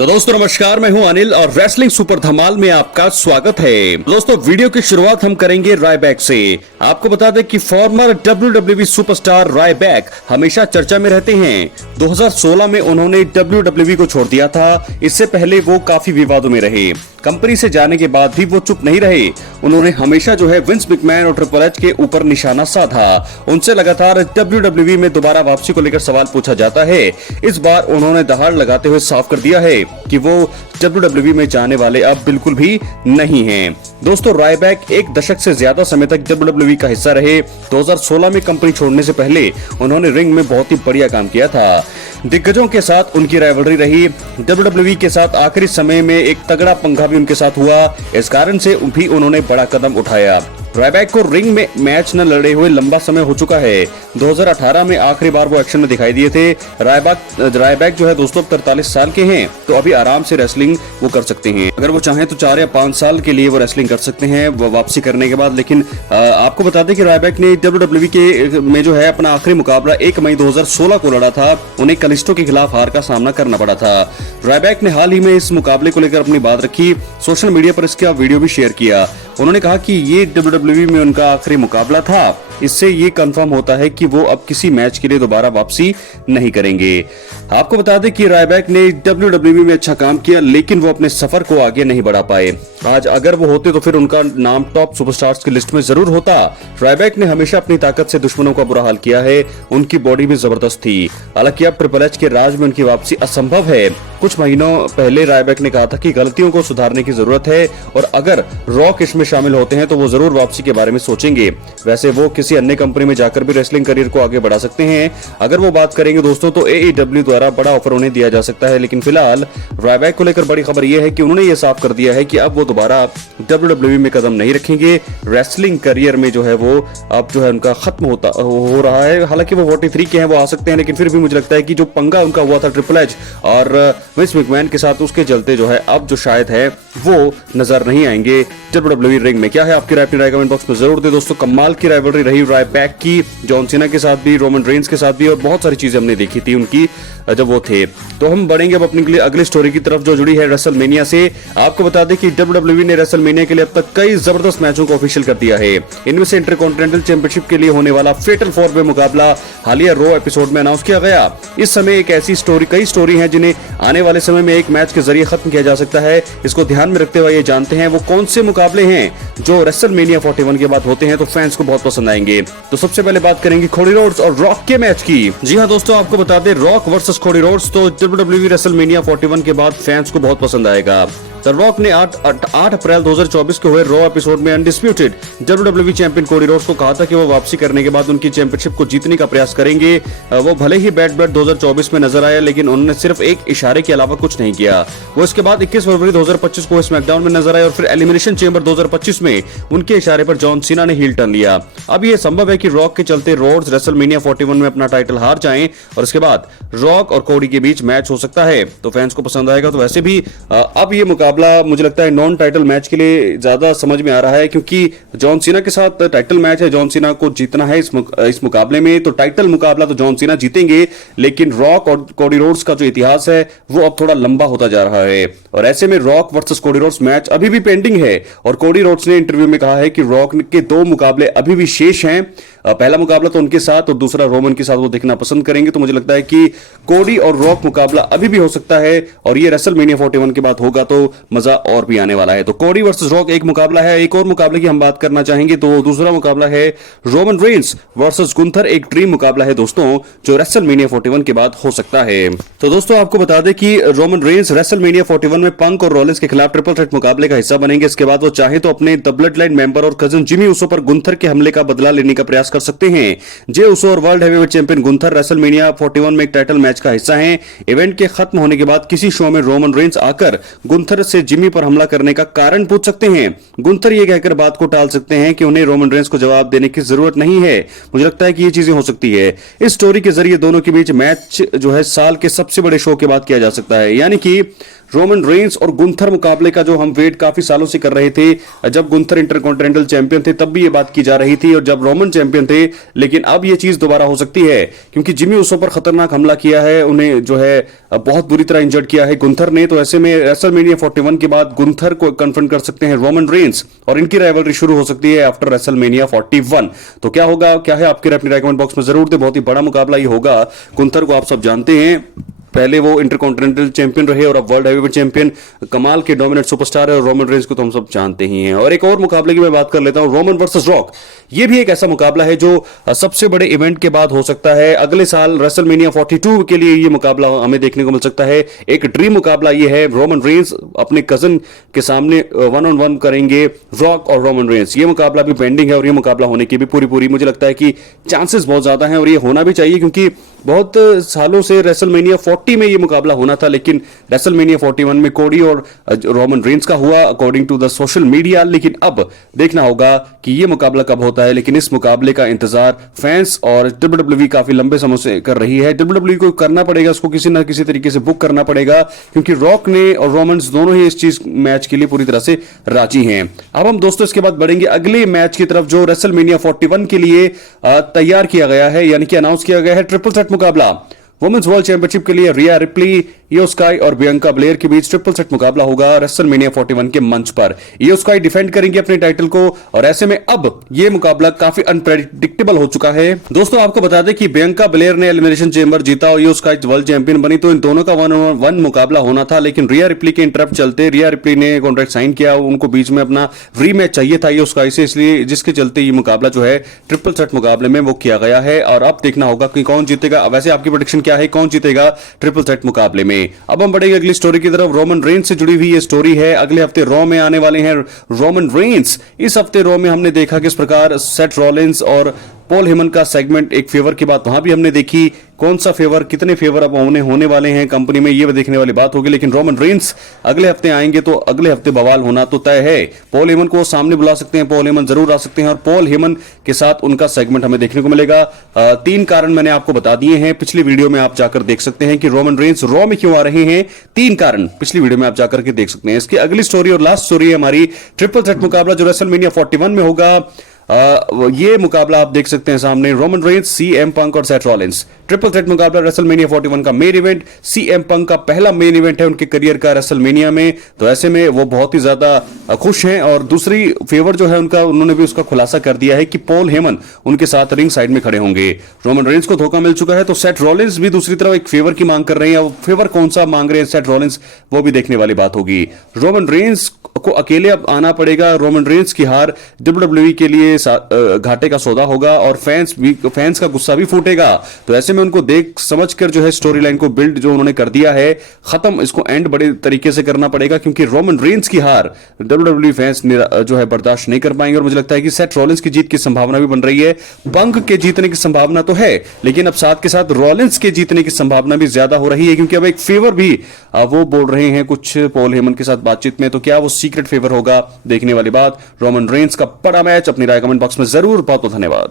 तो दोस्तों नमस्कार, मैं हूं अनिल और रेसलिंग सुपर धमाल में आपका स्वागत है। दोस्तों वीडियो की शुरुआत हम करेंगे रायबैक से। आपको बता दें कि फॉर्मर WWE सुपरस्टार रायबैक हमेशा चर्चा में रहते हैं। 2016 में उन्होंने WWE को छोड़ दिया था। इससे पहले वो काफी विवादों में रहे। कंपनी से जाने के बाद भी वो चुप नहीं रहे। उन्होंने हमेशा विंस मैकमैन और ट्रिपल एच के ऊपर निशाना साधा। उनसे लगातार WWE में दोबारा वापसी को लेकर सवाल पूछा जाता है। इस बार उन्होंने दहाड़ लगाते हुए साफ कर दिया है कि वो WWE में जाने वाले अब बिल्कुल भी नहीं हैं। दोस्तों रायबैक एक दशक से ज्यादा समय तक WWE का हिस्सा रहे। 2016 में कंपनी छोड़ने से पहले उन्होंने रिंग में बहुत ही बढ़िया काम किया था। दिग्गजों के साथ उनकी राइवलरी रही। WWE के साथ आखिरी समय में एक तगड़ा पंगा भी उनके साथ हुआ। इस कारण से भी उन्होंने बड़ा कदम उठाया। रायबैक को रिंग में मैच न लड़े हुए लंबा समय हो चुका है। 2018 में आखिरी बार वो एक्शन में दिखाई दिए थे। रायबैक दोस्तों 43 साल के हैं, तो अभी आराम से रेसलिंग वो कर सकते हैं। अगर वो चाहें तो 4 या 5 साल के लिए वो रेसलिंग कर सकते हैं वो वापसी करने के बाद। लेकिन आपको बता दें कि रायबैक ने WWE के में अपना आखिरी मुकाबला 1 मई 2016 को लड़ा था। उन्हें कलिस्टो के खिलाफ हार का सामना करना पड़ा था। रायबैक ने हाल ही में इस मुकाबले को लेकर अपनी बात रखी। सोशल मीडिया पर इसका वीडियो भी शेयर किया। उन्होंने कहा कि ये WWE में उनका आखिरी मुकाबला था। इससे ये कंफर्म होता है कि वो अब किसी मैच के लिए दोबारा वापसी नहीं करेंगे। आपको बता दें कि रायबैक ने WWE में अच्छा काम किया, लेकिन वो अपने सफर को आगे नहीं बढ़ा पाए। आज अगर वो होते तो फिर उनका नाम टॉप सुपरस्टार्स की लिस्ट में जरूर होता। रायबैक ने हमेशा अपनी ताकत से दुश्मनों का बुरा हाल किया है। उनकी बॉडी भी जबरदस्त थी। हालांकि अब ट्रिपल एच के राज में उनकी वापसी असंभव है। कुछ महीनों पहले रायबैक ने कहा था कि गलतियों को सुधारने की जरूरत है और अगर रॉक इसमें शामिल होते हैं तो वो जरूर वापसी के बारे में सोचेंगे। वैसे वो किसी अन्य कंपनी में जाकर भी रेसलिंग करियर को आगे बढ़ा सकते हैं। अगर वो बात करेंगे दोस्तों तो AEW द्वारा बड़ा ऑफर उन्हें दिया जा सकता है। लेकिन फिलहाल रायबैक को लेकर बड़ी खबर यह है कि उन्होंने ये साफ कर दिया है कि अब वो दोबारा WWE में कदम नहीं रखेंगे। रेसलिंग करियर में वो अब उनका खत्म हो रहा है। हालांकि वो 43 के हैं, वो आ सकते हैं, लेकिन फिर भी मुझे लगता है कि जो पंगा उनका हुआ था ट्रिपल एच और विंस मैकमैन के साथ, उसके चलते अब शायद है वो नजर नहीं आएंगे WWE रिंग में। क्या है आपकी राय? अपनी राय कमेंट बॉक्स में जरूर दे दोस्तों। कमाल की राइवलरी रही रायबैक की, जॉन सीना के साथ भी, रोमन रेंस के साथ भी, और बहुत सारी चीजें हमने देखी थी उनकी जब वो थे। तो हम बढ़ेंगे अब अपनी अगली स्टोरी की तरफ जो जुड़ी है रेसलमेनिया से। आपको बता दें कि WWE ने रेसलमेनिया के लिए अब तक कई जबरदस्त मैचों को ऑफिशियल कर दिया है। इनमें से इंटरकॉन्टिनेंटल चैंपियनशिप के लिए होने वाला फेटल 4-वे मुकाबला हालिया रॉ एपिसोड में अनाउंस किया गया। इस समय एक ऐसी कई स्टोरी है जिन्हें आने वाले समय में एक मैच के जरिए खत्म किया जा सकता है। इसको ध्यान में रखते हुए ये जानते हैं वो कौन से मुकाबले हैं जो रेसलमेनिया 41 के बाद होते हैं, तो फैंस को बहुत पसंद आएंगे। तो सबसे पहले बात करेंगे कोडी रोड्स और रॉक के मैच की। जी हां दोस्तों, आपको बता दें रॉक वर्सेस कोडी रोड्स तो WWE रेसलमेनिया 41 के बाद फैंस को बहुत पसंद आएगा। द रॉक ने 8 अप्रैल 2024 के हुए रॉ एपिसोड में undisputed WWE champion Cody Rhodes को कहा था कि वो वापसी करने के बाद उनकी चैंपियनशिप को जीतने का प्रयास करेंगे। वो भले ही बैड ब्लड 2024 में नजर आया, लेकिन उन्होंने सिर्फ एक इशारे के अलावा कुछ नहीं किया। वो इसके बाद 21 फरवरी 2025 को स्मैकडाउन में नजर आए और फिर एलिमिनेशन चेंबर 2025 में उनके इशारे पर जॉन सीना ने हील टर्न लिया। अब यह संभव है कि रॉक के चलते रोड्स रेसलमेनिया 41 में अपना टाइटल हार जाएं और इसके बाद रॉक और कोडी के बीच मैच हो सकता है, तो फैंस को पसंद आएगा। तो वैसे भी अब ये मुकाबला मुझे लगता है नॉन टाइटल मैच के लिए ज्यादा समझ में आ रहा है, क्योंकि जॉन सीना के साथ टाइटल मैच है। जॉन सीना को जीतना है इस मुकाबले में, तो टाइटल मुकाबला तो जॉन सीना जीतेंगे, लेकिन रॉक और कोडी रोड्स का जो इतिहास है वो अब थोड़ा लंबा होता जा रहा है। और ऐसे में rock versus Cody Rhodes match अभी भी पेंडिंग है और कोडी रोड्स ने इंटरव्यू में कहा है कि रॉक के 2 मुकाबले अभी भी शेष हैं। पहला मुकाबला तो उनके साथ और दूसरा रोमन के साथ वो देखना पसंद करेंगे। तो मुझे लगता है कि कोडी और रॉक मुकाबला अभी भी हो सकता है और ये रेसलमेनिया 41 के बाद होगा तो मजा और भी आने वाला है। तो कोडी वर्सेस रॉक एक मुकाबला है। एक और मुकाबले की हम बात करना चाहेंगे तो दूसरा मुकाबला है रोमन रेंस वर्सेस गुंथर। एक ड्रीम मुकाबला है दोस्तों जो रेसलमेनिया 41 के बाद हो सकता है। तो दोस्तों आपको बता दें कि रोमन रेंस रेसलमेनिया 41 में पंक और रॉलिंस के खिलाफ ट्रिपल थ्रेट मुकाबले का हिस्सा बनेंगे। इसके बाद वो चाहे तो अपने द ब्लड लाइन मेंबर और कजन जिमी ऊसो पर गुंथर के हमले का बदला लेने का प्रयास कर सकते हैं। जे ऊसो और world heavyweight champion Gunther WrestleMania 41 में एक टाइटल मैच का हिस्सा हैं। इवेंट के खत्म होने के बाद किसी शो में रोमन रेंस आकर गुंथर से जिमी पर हमला करने का कारण पूछ सकते हैं। गुंथर ये कहकर बात को टाल सकते हैं कि उन्हें रोमन रेंस को जवाब देने की जरूरत नहीं है। मुझे लगता है कि ये चीजें हो सकती है। इस स्टोरी के जरिए दोनों के बीच मैच जो है साल के सबसे बड़े शो के बाद किया जा सकता है, यानी कि रोमन रेंस और गुंथर मुकाबले का जो हम वेट काफी सालों से कर रहे थे। जब गुंथर इंटरकॉन्टिनेंटल चैंपियन थे तब भी ये बात की जा रही थी, और जब रोमन चैंपियन थे, लेकिन अब ये चीज दोबारा हो सकती है क्योंकि जिमी उसो पर खतरनाक हमला किया है, उन्हें जो है बहुत बुरी तरह इंजर्ड किया है गुंथर ने। तो ऐसे में रेसलमेनिया 41 के बाद गुंथर को कन्फ्रंट कर सकते हैं रोमन रेंस, और इनकी राइवलरी शुरू हो सकती है आफ्टर रेसलमेनिया 41। तो क्या होगा, क्या है आपके अपनी राय कमेंट बॉक्स में जरूर दे। बहुत ही बड़ा मुकाबला ये होगा। गुंथर को आप सब जानते हैं, पहले वो इंटरकॉन्टिनेंटल चैंपियन रहे और अब वर्ल्ड हैवीवेट चैंपियन, कमाल के डोमिनेट सुपरस्टार है। और रोमन रेंस को तो हम सब जानते ही हैं। और एक और मुकाबले की मैं बात कर लेता हूं, रोमन वर्सेस रॉक। ये भी एक ऐसा मुकाबला है जो सबसे बड़े इवेंट के बाद हो सकता है। अगले साल रेसलमेनिया 42 के लिए ये मुकाबला हमें देखने को मिल सकता है। एक ड्रीम मुकाबला ये है। रोमन रेंस अपने कजन के सामने 1-on-1 करेंगे रॉक और रोमन रेंस। ये मुकाबला भी पेंडिंग है और ये मुकाबला होने की भी पूरी मुझे लगता है कि चांसेस बहुत ज्यादा हैं, और ये होना भी चाहिए क्योंकि बहुत सालों से रेसलमेनिया 40 में ये मुकाबला होना था, लेकिन रेसलमेनिया 41 में कोडी और रोमन रेंस का हुआ according to the social media. लेकिन अब देखना होगा कि ये मुकाबला कब होता है। लेकिन इस मुकाबले का इंतजार फैंस और डब्ल्यूडब्ल्यूई काफी लंबे समय से कर रही है। डब्ल्यूडब्ल्यूई को करना पड़ेगा, उसको किसी ना किसी तरीके से बुक करना पड़ेगा, क्योंकि रॉक ने और रोमन्स दोनों ही इस चीज मैच के लिए पूरी तरह से राजी हैं। अब हम दोस्तों इसके बाद बढ़ेंगे अगले मैच की तरफ जो रेसलमेनिया 41 के लिए तैयार किया गया है, यानी कि अनाउंस किया गया है। ट्रिपल थ्रेट मुकाबला वुमेन्स वर्ल्ड चैंपियनशिप के लिए रिया रिप्ली, इयो स्काई और बियंका ब्लेयर के बीच ट्रिपल सेट मुकाबला होगा रेसलमेनिया 41 के मंच पर। इयो स्काई डिफेंड करेंगे अपने टाइटल को, और ऐसे में अब यह मुकाबला काफी अनप्रेडिक्टेबल हो चुका है। दोस्तों आपको बता दें कि बियंका ब्लेयर ने एलिमिनेशन चेंबर जीता और इयो स्काई वर्ल्ड चैंपियन बनी, तो इन दोनों का 1-on-1 मुकाबला होना था। लेकिन रिया रिप्ली के इंटरप्ट चलते रिया रिप्ली ने कॉन्ट्रैक्ट साइन किया, उनको बीच में अपना रीमैच चाहिए था इयो स्काई से, इसलिए जिसके चलते ये मुकाबला जो है ट्रिपल सेट मुकाबले में वो किया गया है। और अब देखना होगा कि कौन जीतेगा। वैसे आपकी प्रेडिक्शन क्या है, कौन जीतेगा ट्रिपल सेट मुकाबले में? अब हम बढ़ेंगे अगली स्टोरी की तरफ। रोमन रेंस से जुड़ी हुई ये स्टोरी है। अगले हफ्ते रॉ में आने वाले हैं रोमन रेंस। इस हफ्ते रॉ में हमने देखा किस प्रकार सेथ रॉलिंस और पॉल हेमन का सेगमेंट, एक फेवर की बात वहां भी हमने देखी। कौन सा फेवर, कितने फेवर अब होने वाले हैं कंपनी में, ये देखने वाली बात होगी। लेकिन रोमन रेंस अगले हफ्ते आएंगे तो अगले हफ्ते बवाल होना तो तय है। पॉल हेमन को सामने बुला सकते हैं, पॉल हेमन जरूर आ सकते हैं, और पॉल हेमन के साथ उनका सेगमेंट हमें देखने को मिलेगा। 3 कारण मैंने आपको बता दिए हैं, पिछली वीडियो में आप जाकर देख सकते हैं कि रोमन रेंस रॉ में क्यों आ रहे हैं। 3 कारण पिछली वीडियो में आप जाकर के देख सकते हैं। इसकी अगली स्टोरी और लास्ट स्टोरी है हमारी ट्रिपल थ्रेट मुकाबला जो रेसलमेनिया 41 में होगा। ये मुकाबला आप देख सकते हैं सामने, रोमन रेंस, सीएम पंक और सेथ रॉलिंस। ट्रिपल थ्रेट मुकाबला रेसलमेनिया 41 का मेन इवेंट। सीएम पंक का पहला मेन इवेंट है उनके करियर का रेसलमेनिया में, तो ऐसे में वो बहुत ही ज्यादा खुश हैं। और दूसरी फेवर जो है उनका, उन्होंने भी उसका खुलासा कर दिया है कि पॉल हेमन उनके साथ रिंग साइड में खड़े होंगे। रोमन रेंस को धोखा मिल चुका है, तो सेथ रॉलिंस भी दूसरी तरफ एक फेवर की मांग कर रहे हैं। फेवर कौन सा मांग रहे हैं सेथ रॉलिंस, वो भी देखने वाली बात होगी। रोमन रेंस को अकेले अब आना पड़ेगा। रोमन रेंस की हार डब्ल्यूडब्ल्यूई के लिए घाटे का सौदा होगा, और फैंस का गुस्सा भी फूटेगा। तो ऐसे में उनको देख समझकर जो है स्टोरी लाइन को बिल्ड जो उन्होंने कर दिया है खत्म, इसको एंड बड़े तरीके से करना पड़ेगा, क्योंकि रोमन रेंस की हार डब्ल्यूडब्ल्यूई फैंस जो है बर्दाश्त नहीं कर पाएंगे। और मुझे लगता है कि सेथ रॉलिंस की जीत की संभावना भी बन रही है। पंक के जीतने की संभावना तो है, लेकिन अब साथ के साथ रॉलिंस के जीतने की संभावना भी ज्यादा हो रही है, क्योंकि अब एक फेवर भी वो बोल रहे हैं कुछ पॉल हेमन के साथ बातचीत में। तो क्या वो सीक्रेट फेवर होगा, देखने वाली बात। रोमन रेंस का बड़ा मैच। अपनी राय कमेंट बॉक्स में जरूर। बहुत बहुत धन्यवाद।